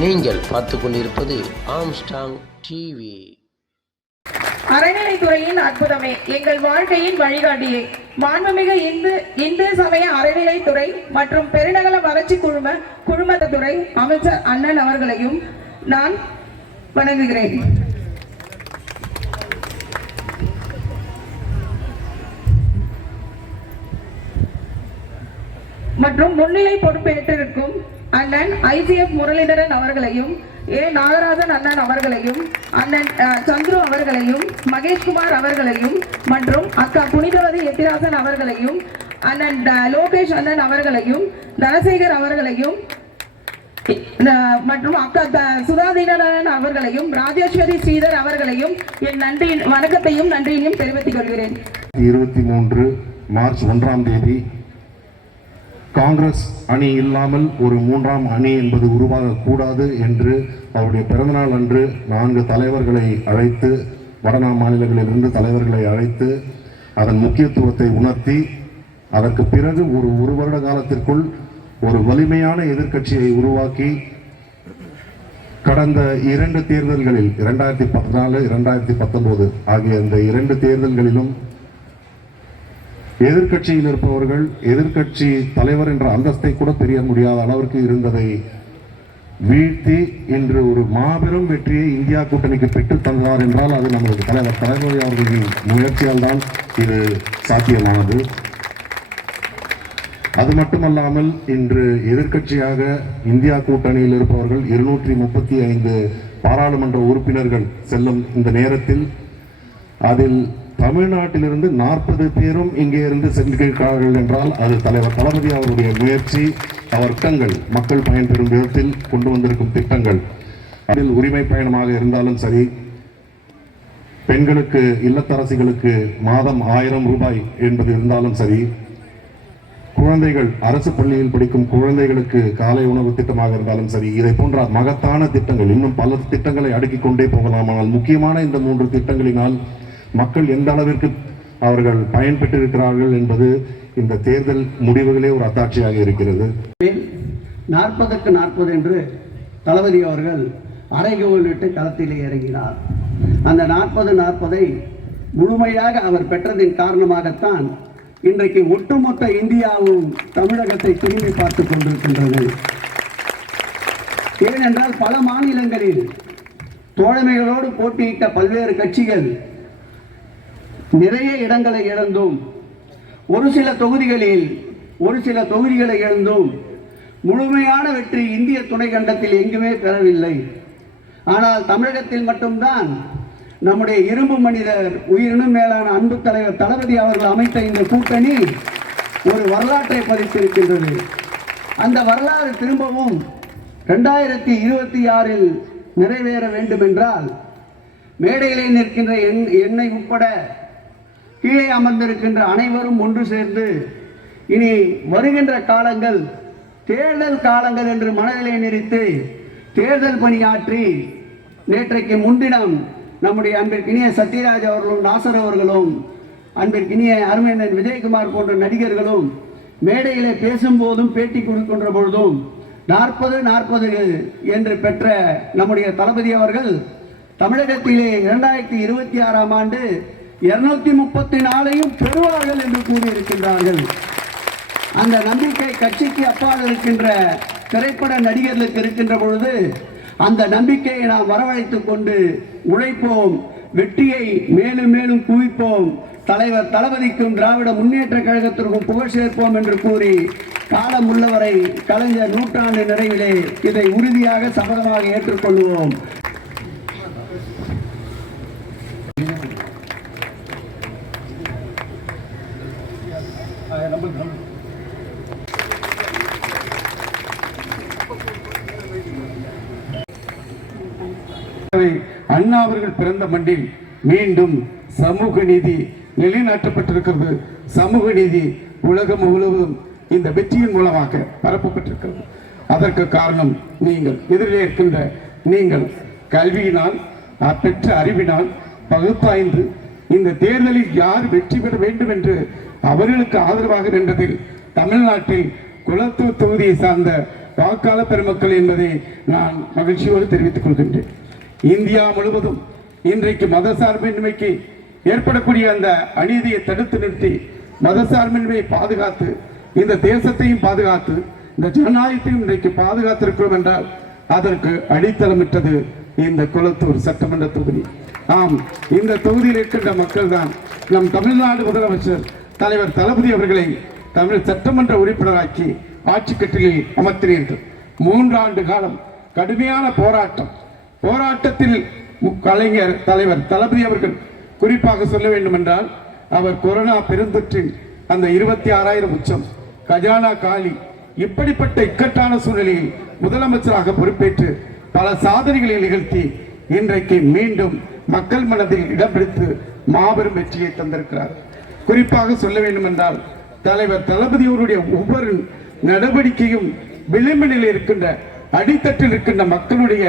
நீங்கள் பார்த்து கொண்டிருப்பது ஆம்ஸ்டாங் டிவி அறநிலைத்துறையின் அற்புதமே. எங்கள் வாழ்க்கையின் வழிகாட்டியே. மாண்புமிகு இந்து இந்து சமய அறநிலைத்துறை மற்றும் பெருநகர வளர்ச்சி குழும குழுமத்துறை அமைச்சர் அண்ணன் அவர்களையும் நான் வணங்குகிறேன். மற்றும் முன்னிலை பொறுப்பேற்றிருக்கும் அண்ணன் ஐசிஎஃப் முரளிதரன் அவர்களையும் ஏ. நாகராஜன் அண்ணன் அவர்களையும் அண்ணன் சந்துரு அவர்களையும் மகேஷ்குமார் அவர்களையும் மற்றும் அக்கா புனிதவதி எத்திராசன் அவர்களையும் அண்ணன் லோகேஷ் அண்ணன் அவர்களையும் தனசேகர் அவர்களையும் மற்றும் அக்கா த- சுதாதீனன் அவர்களையும் ராஜேஸ்வரி ஸ்ரீதர் அவர்களையும் என் நன்றி வணக்கத்தையும் நன்றியையும் தெரிவித்துக் கொள்கிறேன். இருபத்தி மூன்று மார்ச் ஒன்றாம் தேதி காங்கிரஸ் அணி இல்லாமல் ஒரு மூன்றாம் அணி என்பது உருவாகக்கூடாது என்று அவருடைய பிறந்தநாள் அன்று நான்கு தலைவர்களை அழைத்து வடநா மாநிலங்களிலிருந்து தலைவர்களை அழைத்து அதன் முக்கியத்துவத்தை உணர்த்தி அதற்கு பிறகு ஒரு ஒரு வருட காலத்திற்குள் ஒரு வலிமையான எதிர்க்கட்சியை உருவாக்கி கடந்த இரண்டு தேர்தல்களில் இரண்டாயிரத்தி பதினாலு இரண்டாயிரத்தி பத்தொன்பது ஆகிய இந்த இரண்டு தேர்தல்களிலும் எதிர்க்கட்சியில் இருப்பவர்கள் எதிர்க்கட்சி தலைவர் என்ற அந்தஸ்தை கூட தெரிய முடியாத அளவிற்கு இருந்ததை வீழ்த்தி இன்று ஒரு மாபெரும் வெற்றியை இந்தியா கூட்டணிக்கு பெற்றுத் தந்தார் என்றால் அது நமது தலைவர் தலைமுறை அவர்களின் முயற்சியால் தான் இது சாத்தியமானது. அது மட்டுமல்லாமல் இன்று எதிர்க்கட்சியாக இந்தியா கூட்டணியில் இருப்பவர்கள் இருநூற்றி முப்பத்தி ஐந்து பாராளுமன்ற உறுப்பினர்கள் செல்லும் இந்த நேரத்தில் அதில் தமிழ்நாட்டிலிருந்து நாற்பது பேரும் இங்கே இருந்து சென்றிருக்கிறார்கள் என்றால் அது தலைவர் தளபதி அவருடைய முயற்சி அவர் மக்கள் பயன்பெறும் விதத்தில் கொண்டு வந்திருக்கும் திட்டங்கள். அதில் உரிமை பயணமாக இருந்தாலும் சரி பெண்களுக்கு இல்லத்தரசிகளுக்கு மாதம் ஆயிரம் ரூபாய் என்பது இருந்தாலும் சரி குழந்தைகள் அரசு பள்ளியில் படிக்கும் குழந்தைகளுக்கு காலை உணவு திட்டமாக இருந்தாலும் சரி இதை போன்ற மகத்தான திட்டங்கள் இன்னும் பல திட்டங்களை அடுக்கிக் கொண்டே போகலாம். ஆனால் முக்கியமான இந்த மூன்று திட்டங்களினால் மக்கள் எந்த அளவிற்கு அவர்கள் பயன்பெற்றிருக்கிறார்கள் என்பது இந்த தேர்தல் முடிவுகளே ஒரு அத்தாட்சியாக இருக்கிறது. நாற்பதுக்கு நாற்பது என்று தளபதி அவர்கள் அறைகோலிட்டு களத்திலே இறங்கினார். அந்த நாற்பது நாற்பதை முழுமையாக அவர் பெற்றதின் காரணமாகத்தான் இன்றைக்கு ஒட்டுமொத்த இந்தியாவும் தமிழகத்தை திரும்பி பார்த்துக் கொண்டிருக்கின்றது. ஏனென்றால் பல மாநிலங்களில் தோழமைகளோடு போட்டியிட்ட பல்வேறு கட்சிகள் நிறைய இடங்களை இழந்தும். ஒரு சில தொகுதிகளில் ஒரு சில தொகுதிகளை இழந்தும். முழுமையான வெற்றி இந்திய துணைக்கண்டத்தில் எங்குமே பெறவில்லை. ஆனால் தமிழகத்தில் மட்டும்தான் நம்முடைய இரும்பு மனிதர் உயிரினும் மேலான அன்பு தலைவர் தளபதி அவர்கள் அமைத்த இந்த கூட்டணி ஒரு வரலாற்றை பதித்திருக்கின்றது. அந்த வரலாறு திரும்பவும் ரெண்டாயிரத்தி இருபத்தி ஆறில் நிறைவேற வேண்டுமென்றால் மேடையிலே நிற்கின்ற என் என்னை உட்பட கீழே அமர்ந்திருக்கின்ற அனைவரும் ஒன்று சேர்ந்து இனி வருகின்ற காலங்கள் தேர்தல் காலங்கள் என்று மனதிலே நிறுத்து தேர்தல் பணியாற்றி நேற்றைக்கு முன்தினம் நம்முடைய அன்பிற்கினிய சத்யராஜ் அவர்களும் நாசர் அவர்களும் அன்பிற்கினிய அருமையன் விஜயகுமார் போன்ற நடிகர்களும் மேடையிலே பேசும்போதும் பேட்டி கொடுக்கின்ற பொழுதும் நாற்பது நாற்பது என்று பெற்ற நம்முடைய தளபதி அவர்கள் தமிழகத்திலே இரண்டாயிரத்தி இருபத்தி ஆறாம் ஆண்டு இருநூத்தி முப்பத்தி நாலையும் பெறுவார்கள் என்று கூறியிருக்கின்றார்கள். அந்த நம்பிக்கை கட்சிக்கு அப்பால் இருக்கின்ற திரைப்பட நடிகர்களுக்கு இருக்கின்ற பொழுது அந்த நம்பிக்கையை நாம் வரவழைத்துக் கொண்டு உழைப்போம் வெற்றியை மேலும் மேலும் குவிப்போம் தலைவர் தளபதிக்கும் திராவிட முன்னேற்ற கழகத்திற்கும் புகழ் சேர்ப்போம் என்று கூறி காலம் உள்ளவரை கலைஞர் நூற்றாண்டு நிறைவிலே இதை உறுதியாக சபதமாக ஏற்றுக்கொள்வோம் ஆகவே அண்ணா அவர்கள் பிறந்த மண்ணில் மீண்டும் சமூக நீதி நிலைநாட்டப்பட்டிருக்கிறது. சமூக நீதி உலகம் முழுவதும் இந்த வெற்றியின் மூலமாக பரப்பப்பட்டிருக்கிறது. அதற்கு காரணம் நீங்கள் எதிரிலே இருக்கின்ற நீங்கள். கல்வியினால் பெற்ற அறிவினால் பகுத்தாய்ந்து இந்த தேர்தலில் யார் வெற்றி பெற வேண்டும் என்று அவர்களுக்கு ஆதரவாக நின்றதில் தமிழ்நாட்டில் குளத்தூர் தொகுதியை சார்ந்த வாக்காளர் பெருமக்கள் என்பதை நான் மகிழ்ச்சியோடு தெரிவித்துக் கொள்கின்றேன். இந்தியா முழுவதும் இன்றைக்கு மதசார்பின்மைக்கு ஏற்படக்கூடிய அந்த அநீதியை தடுத்து நிறுத்தி மதசார்பின்மையை பாதுகாத்து இந்த தேசத்தையும் பாதுகாத்து இந்த ஜனநாயகத்தையும் இன்றைக்கு பாதுகாத்திருக்கிறோம் என்றால் அதற்கு அடித்தளமிட்டது இந்த குளத்தூர் சட்டமன்ற தொகுதி. ஆம் இந்த தொகுதியில் இருக்கின்ற மக்கள் தான் நம் தமிழ்நாடு முதலமைச்சர் தலைவர் தளபதி அவர்களை தமிழ் சட்டமன்ற உறுப்பினராக்கி ஆட்சி கட்டிலில் அமர்த்தினீர்கள். மூன்றாண்டு காலம் கடுமையான போராட்டம் போராட்டத்தில் கலைஞர் தலைவர் தளபதி அவர்கள் குறிப்பாக சொல்ல வேண்டும் என்றால் அவர் கொரோனா பெருந்தொற்றின் அந்த இருபத்தி ஆறாயிரம் உச்சம் கஜானா காலி இப்படிப்பட்ட இக்கட்டான சூழ்நிலையில் முதலமைச்சராக பொறுப்பேற்று பல சாதனைகளை நிகழ்த்தி இன்றைக்கு மீண்டும் மக்கள் மனதில் இடம் பிடித்து மாபெரும் வெற்றியை தந்திருக்கிறார். குறிப்பாக சொல்ல வேண்டும் என்றால் தலைவர் தளபதியோருடைய ஒவ்வொரு நடவடிக்கையும் விளிம்பினில் இருக்கின்ற அடித்தட்டில் இருக்கின்ற மக்களுடைய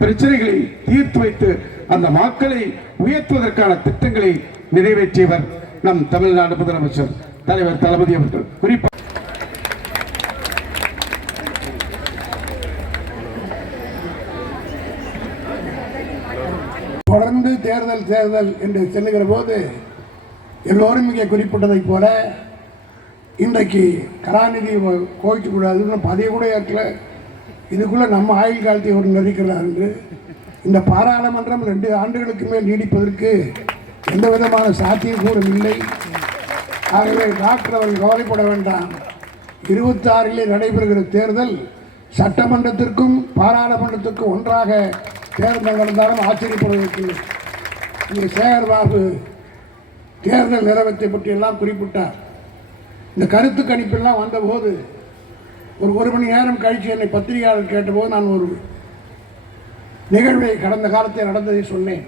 பிரச்சனைகளை தீர்த்து வைத்து அந்த மக்களை உயர்த்துவதற்கான திட்டங்களை நிறைவேற்றியவர் நம் தமிழ்நாடு முதலமைச்சர் தலைவர் தளபதி அவர்கள். குறிப்பாக தொடர்ந்து தேர்தல் தேர்தல் என்று செல்லுகிற போது எல்லோரும் இங்கே குறிப்பிட்டதைப் போல இன்றைக்கு கலாநிதி கோவிக்கக்கூடாதுன்னு கூடாதுன்னு பதவி கூட ஏற்கல. இதுக்குள்ளே நம்ம ஆயுள் காலத்தை ஒரு நெருக்கிறார் என்று இந்த பாராளுமன்றம் ரெண்டு ஆண்டுகளுக்கு மேல் நீடிப்பதற்கு எந்த விதமான சாத்தியக்கூறும் இல்லை ஆகவே டாக்டர் அவர்கள் கவலைப்பட வேண்டாம். இருபத்தாறிலே நடைபெறுகிற தேர்தல் சட்டமன்றத்திற்கும் பாராளுமன்றத்திற்கும் ஒன்றாக தேர்தல் நடந்தாலும் ஆச்சரியப்படுவதற்கு இங்கே சேகர்பாபு தேர்தல் நிலவரத்தை பற்றியெல்லாம் குறிப்பிட்டார். இந்த கருத்து கணிப்பெல்லாம் வந்தபோது ஒரு ஒரு மணி நேரம் கழித்து என்னை பத்திரிகையாளர் கேட்டபோது நான் ஒரு நிகழ்வை கடந்த காலத்தில் நடந்ததை சொன்னேன்.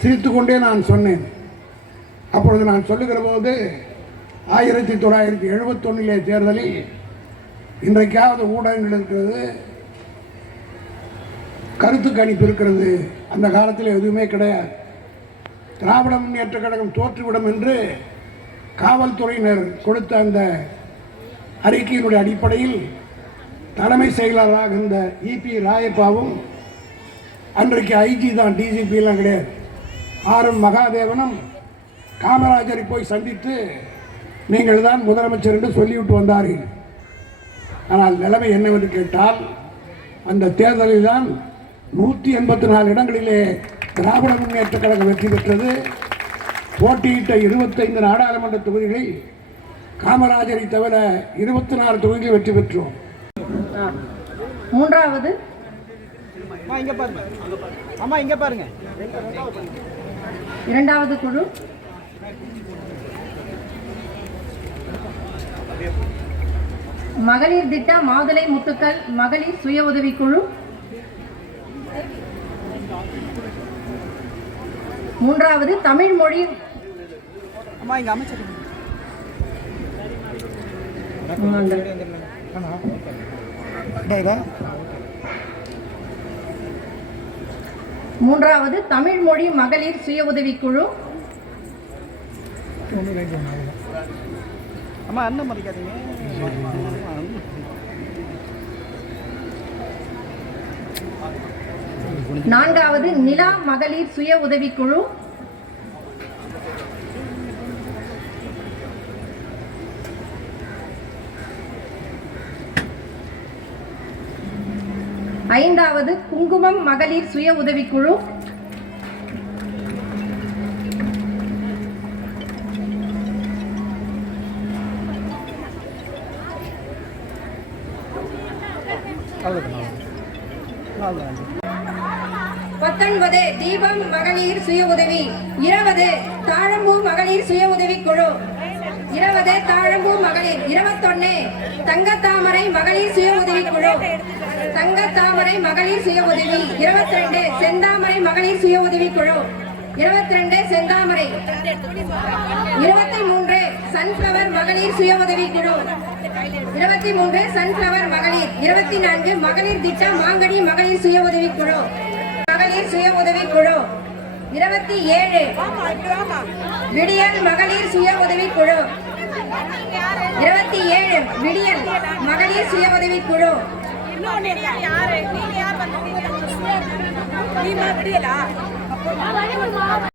சிரித்துக்கொண்டே நான் சொன்னேன். அப்பொழுது நான் சொல்லுகிற போது ஆயிரத்தி தொள்ளாயிரத்தி எழுபத்தொன்னிலே தேர்தலில் இன்றைக்காவது ஊடகங்கள் இருக்கிறது கருத்து கணிப்பு இருக்கிறது. அந்த காலத்தில் எதுவுமே கிடையாது. திராவிட முன்னேற்ற கழகம் தோற்றுவிடும் என்று காவல்துறையினர் கொடுத்த அந்த அறிக்கையினுடைய அடிப்படையில் தலைமை செயலாளராக இருந்த இபி ராயப்பாவும் அன்றைக்கு ஐஜி தான் டிஜிபிலாம் கிடையாது. ஆர் எம் மகாதேவனும் காமராஜரை போய் சந்தித்து நீங்கள் தான் முதலமைச்சர் என்று சொல்லிவிட்டு வந்தார்கள். ஆனால் நிலைமை என்னவென்று கேட்டால் அந்த தேர்தலில் தான் நூற்றி எண்பத்தி நாலு இடங்களிலே திராவிட முன்னேற்ற கழகம் வெற்றி பெற்றது. போட்டியிட்ட இருபத்தைந்து நாடாளுமன்ற தொகுதிகளில் காமராஜரை தவிர இருபத்தி நாலு தொகுதிகளில் வெற்றி பெற்றோம். மூன்றாவது. அம்மா இங்க பாருங்க. அம்மா இங்க பாருங்க. இரண்டாவது குழு. மகளிர் திட்ட மாதுளை முத்துக்கள் மகளிர் சுய உதவிக்குழு மூன்றாவது தமிழ் மொழி. அம்மா இங்க அமைச்சர் மூன்றாவது தமிழ் மொழி மகளிர் சுய உதவிக்குழு அம்மா அண்ணன் மதிக்காதீங்க. நான்காவது நிலா மகளிர் சுய உதவிக்குழு ஐந்தாவது குங்குமம் மகளிர் சுய உதவிக்குழு. பத்தொன்பது தீபம் மகளிர் சுய உதவி. இருபது தாழம்பூ மகளிர் சுய உதவி குழு இருபது தாழம்பூ மகளிர் இருபத்தொன்னு தங்கத்தாமரை மகளிர் சுய உதவி குழு. தங்கத்தாமரை மகளிர் சுய உதவி இருபத்தி ரெண்டு செந்தாமரை மகளிர் சுய உதவி குழு. இருபத்தி ரெண்டு செந்தாமரை. இருபத்தி மூன்று சன்ஃபிளவர் மகளிர் சுய உதவி குழு. இருபத்தி மூன்று சன்ஃபிளவர் மகளிர் இருபத்தி நான்கு மகளிர் திட்டம் மாங்கனி மகளிர் சுய உதவி குழு. மகளிர் சுய உதவி குழு. இருபத்தி ஏழு. விடியல் மகளிர் சுய உதவி குழு. இருபத்தி ஏழு. விடியல் மகளிர் சுய உதவி குழு யாரு? நீங்க யார் நீ விடியலா?